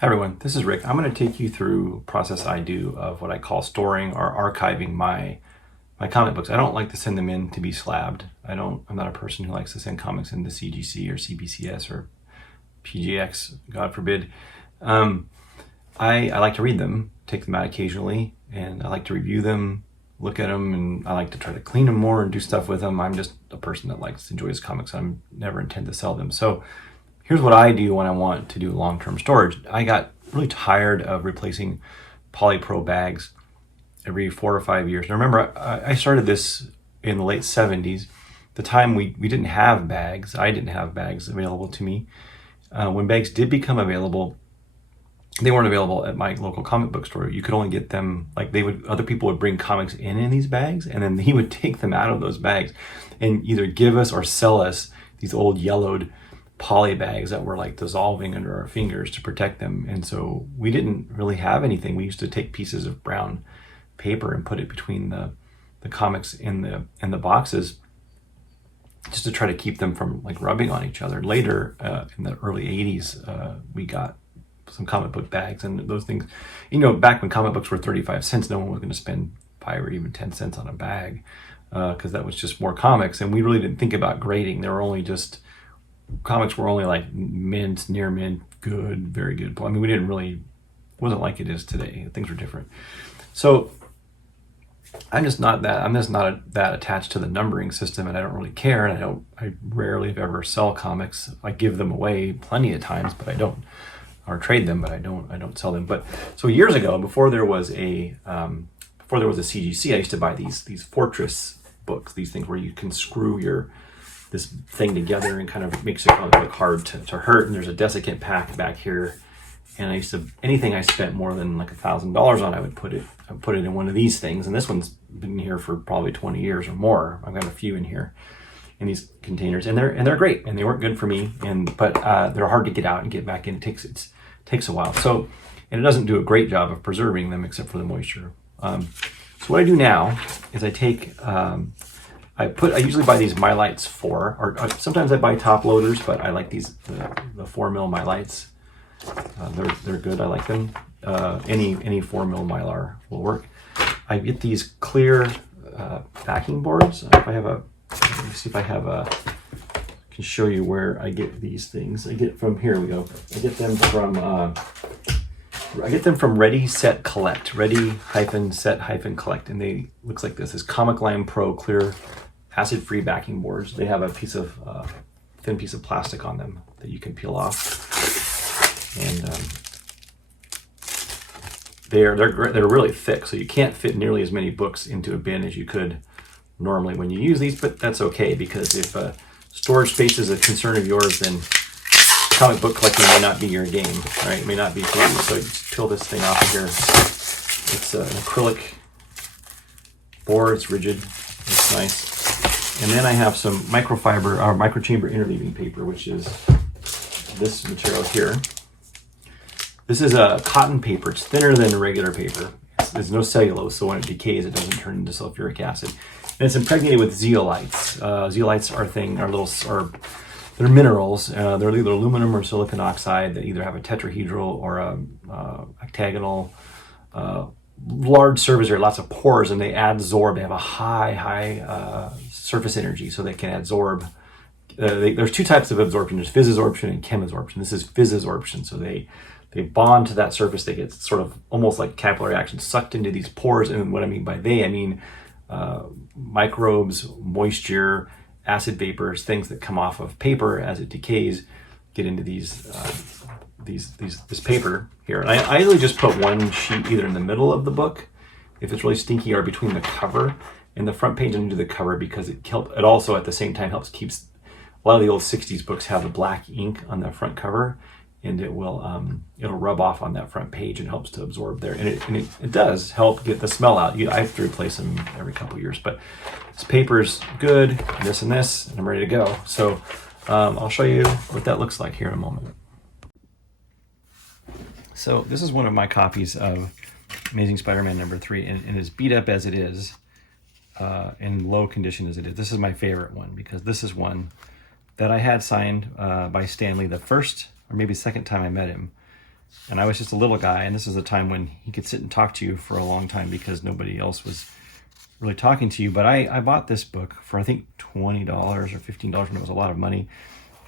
Hi everyone, this is Rick. I'm going to take you through a process I do of what I call storing or archiving my comic books. I don't like to send them in to be slabbed. I'm not a person who likes to send comics into CGC or CBCS or PGX, God forbid. I like to read them, take them out occasionally, and I like to review them, look at them, and I like to try to clean them more and do stuff with them. I'm just a person that likes to enjoy his comics. I never intend to sell them. So here's what I do when I want to do long-term storage. I got really tired of replacing polypro bags every 4 or 5 years. Now remember, I started this in the late 70s, the time we didn't have bags. I didn't have bags available to me. When bags did become available, they weren't available at my local comic book store. You could only get them, other people would bring comics in these bags, and then he would take them out of those bags and either give us or sell us these old yellowed poly bags that were like dissolving under our fingers to protect them. And so we didn't really have anything. We used to take pieces of brown paper and put it between the comics in the boxes just to try to keep them from like rubbing on each other. Later, in the early 80s, we got some comic book bags, and those things, back when comic books were 35 cents, no one was going to spend 5 or even 10 cents on a bag, because that was just more comics. And we really didn't think about grading. Comics were only like mint, near mint, good, very good. I mean, wasn't like it is today. Things were different. So I'm just not that attached to the numbering system, and I don't really care. And I rarely if ever sell comics. I give them away plenty of times, but I don't, or trade them, but I don't sell them. But so years ago, before there was a CGC, I used to buy these Fortress books, these things where you can screw this thing together and kind of makes it look hard to hurt. And there's a desiccant pack back here. And anything I spent more than like $1,000 on, I would put it in one of these things. And this one's been here for probably 20 years or more. I've got a few in here in these containers, and they're great, and they work good for me. But they're hard to get out and get back in. It takes a while. So, and it doesn't do a great job of preserving them except for the moisture. So what I do now is I take, I usually buy these Mylites 4, or sometimes I buy Toploaders, but I like these, the 4mm Mylites. They're good, I like them. Any 4mm Mylar will work. I get these clear backing boards. Let me see if I can show you where I get these things. I get from, here we go. I get them from Ready, Set, Collect. Ready-Set-Collect, and they looks like this. This Comic Line Pro clear acid-free backing boards. They have a thin piece of plastic on them that you can peel off, and they're really thick, so you can't fit nearly as many books into a bin as you could normally when you use these. But that's okay, because if storage space is a concern of yours, then comic book collecting may not be your game, right? It may not be for you. So you just peel this thing off of here. It's an acrylic board. It's rigid. It's nice. And then I have some microfiber or microchamber interleaving paper, which is this material here. This is a cotton paper. It's thinner than regular paper. There's no cellulose, so when it decays, it doesn't turn into sulfuric acid. And it's impregnated with zeolites. Zeolites they're minerals. They're either aluminum or silicon oxide that either have a tetrahedral or a octagonal large surface area, lots of pores, and they adsorb. They have a high surface energy, so they can adsorb. There's two types of absorption. There's physisorption and chemabsorption. This is physisorption, so they bond to that surface. They get sort of almost like capillary action, sucked into these pores. And what I mean by I mean microbes, moisture, acid vapors, things that come off of paper as it decays, get into this paper here. And I usually just put one sheet either in the middle of the book, if it's really stinky, or between the cover and the front page and into the cover, because it also at the same time keeps a lot of the old 60s books have the black ink on the front cover, and it'll rub off on that front page and helps to absorb there. And it does help get the smell out. I have to replace them every couple of years, but this paper's good, this, and I'm ready to go. So I'll show you what that looks like here in a moment. So this is one of my copies of Amazing Spider-Man #3, and as beat up as it is, in low condition as it is, this is my favorite one, because this is one that I had signed by Stanley the first or maybe second time I met him. And I was just a little guy, and this was a time when he could sit and talk to you for a long time because nobody else was really talking to you. But I bought this book for I think $20 or $15 when it was a lot of money.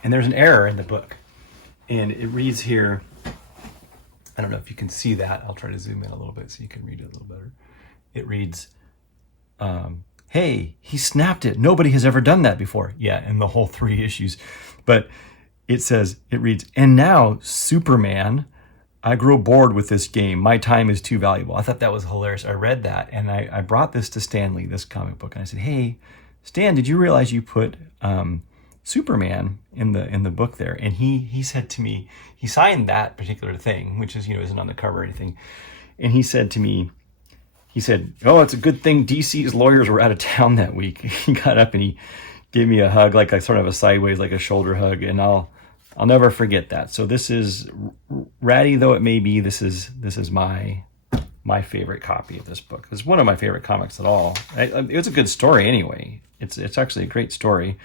And there's an error in the book. And it reads here, I don't know if you can see that. I'll try to zoom in a little bit so you can read it a little better. It reads, hey, he snapped it. Nobody has ever done that before. Yeah, in the whole 3 issues. But it reads, and now Superman, I grow bored with this game. My time is too valuable. I thought that was hilarious. I read that, and I brought this to Stanley, this comic book, and I said, hey, Stan, did you realize you put Superman in the book there? And he said to me, he signed that particular thing, which is, isn't on the cover or anything. And he said to me, oh, it's a good thing DC's lawyers were out of town that week. He got up and he gave me a hug, like a sort of a sideways, like a shoulder hug, and I'll never forget that. So this is, ratty though it may be, this is my favorite copy of this book. It's one of my favorite comics at all. It's a good story anyway. It's actually a great story.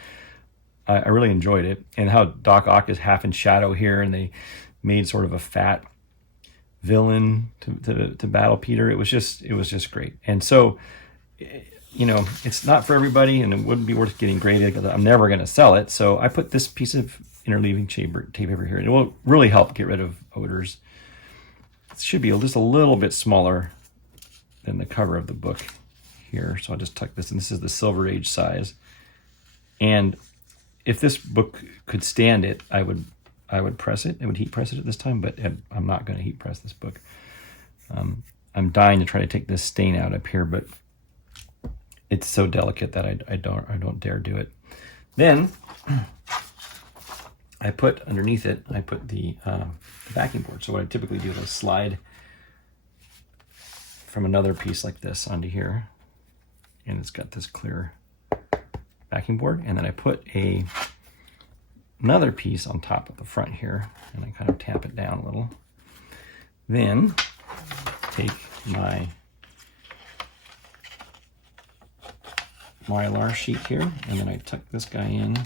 I really enjoyed it. And how Doc Ock is half in shadow here, and they made sort of a fat villain to battle Peter. It was just great. And so, it's not for everybody, and it wouldn't be worth getting graded because I'm never going to sell it. So I put this piece of interleaving tape over here. It will really help get rid of odors. It should be just a little bit smaller than the cover of the book here. So I'll just tuck this in. This is the Silver Age size. And if this book could stand it, I would press it. I would heat press it at this time, but I'm not going to heat press this book. I'm dying to try to take this stain out up here, but it's so delicate that I don't dare do it. Then I put underneath it, the backing board. So what I typically do is slide from another piece like this onto here, and it's got this clear backing board, and then I put another piece on top of the front here, and I kind of tap it down a little. Then take my Mylar sheet here, and then I tuck this guy in.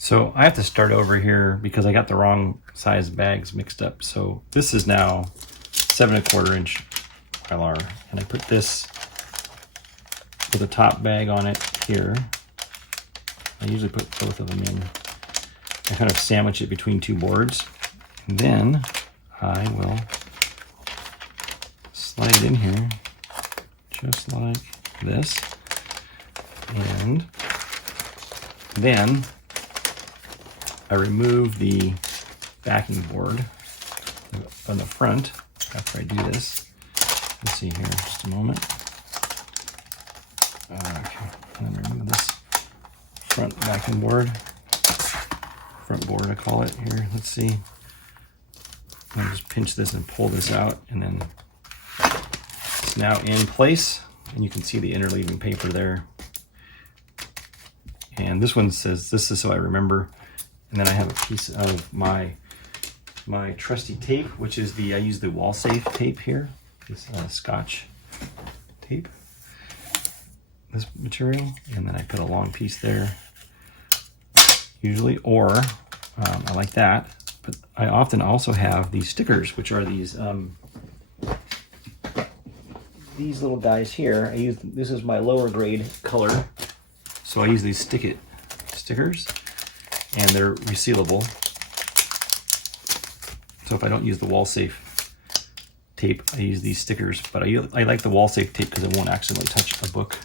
So I have to start over here because I got the wrong size bags mixed up. So this is now 7¼ inch Mylar, and I put this with a top bag on it here. I usually put both of them in. I kind of sandwich it between 2 boards. And then I will slide it in here just like this. And then I remove the backing board on the front after I do this. Let's see here, just a moment. Okay, and then remove this front backing board. Front board, I call it here. Let's see. I'll just pinch this and pull this out, and then it's now in place. And you can see the interleaving paper there. And this one says, this is so I remember. And then I have a piece of my trusty tape, which is I use the wall safe tape here, this Scotch tape, this material, and then I put a long piece there, usually, or I like that, but I often also have these stickers, which are these little guys here. This is my lower grade color, so I use these stickers. And they're resealable. So if I don't use the wall safe tape, I use these stickers. But I like the wall safe tape because it won't accidentally touch a book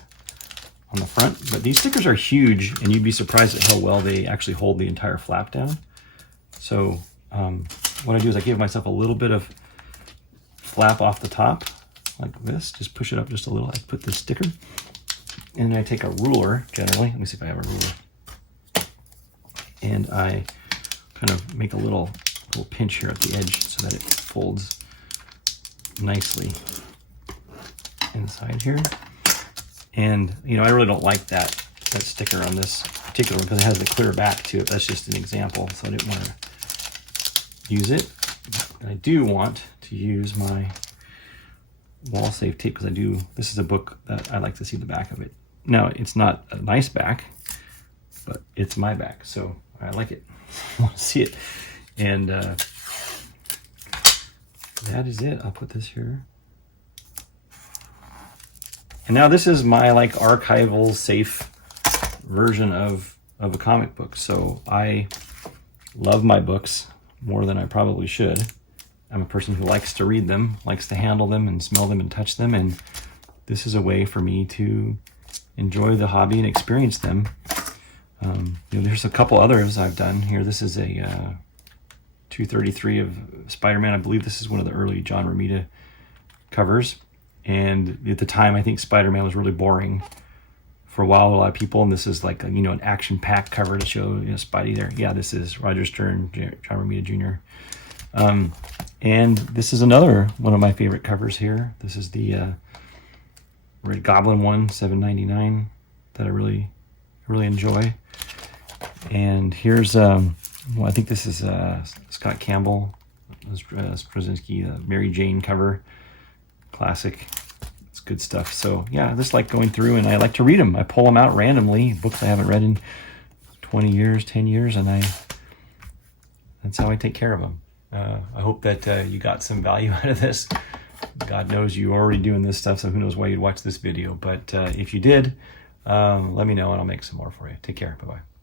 on the front. But these stickers are huge, and you'd be surprised at how well they actually hold the entire flap down. So what I do is I give myself a little bit of flap off the top, like this. Just push it up just a little. I put this sticker, and then I take a ruler, generally. Let me see if I have a ruler. And I kind of make a little pinch here at the edge so that it folds nicely inside here. And I really don't like that sticker on this particular one because it has the clear back to it. That's just an example, so I didn't want to use it. And I do want to use my wall safe tape because this is a book that I like to see the back of it. Now, it's not a nice back, but it's my back, so I like it. I want to see it. And that is it. I'll put this here. And now this is my like archival safe version of a comic book. So I love my books more than I probably should. I'm a person who likes to read them, likes to handle them and smell them and touch them. And this is a way for me to enjoy the hobby and experience them. There's a couple others I've done here. This is a 233 of Spider-Man. I believe this is one of the early John Romita covers. And at the time, I think Spider-Man was really boring for a while to a lot of people. And this is like, an action-packed cover to show, Spidey there. Yeah, this is Roger Stern, John Romita Jr. And this is another one of my favorite covers here. This is the Red Goblin one, $7.99, that I really enjoy. And here's, I think this is Scott Campbell, Straczynski, Mary Jane cover. Classic. It's good stuff. So yeah, I just like going through and I like to read them. I pull them out randomly, books I haven't read in 20 years, 10 years, and that's how I take care of them. I hope that you got some value out of this. God knows you're already doing this stuff, so who knows why you'd watch this video. But if you did, let me know and I'll make some more for you. Take care. Bye-bye.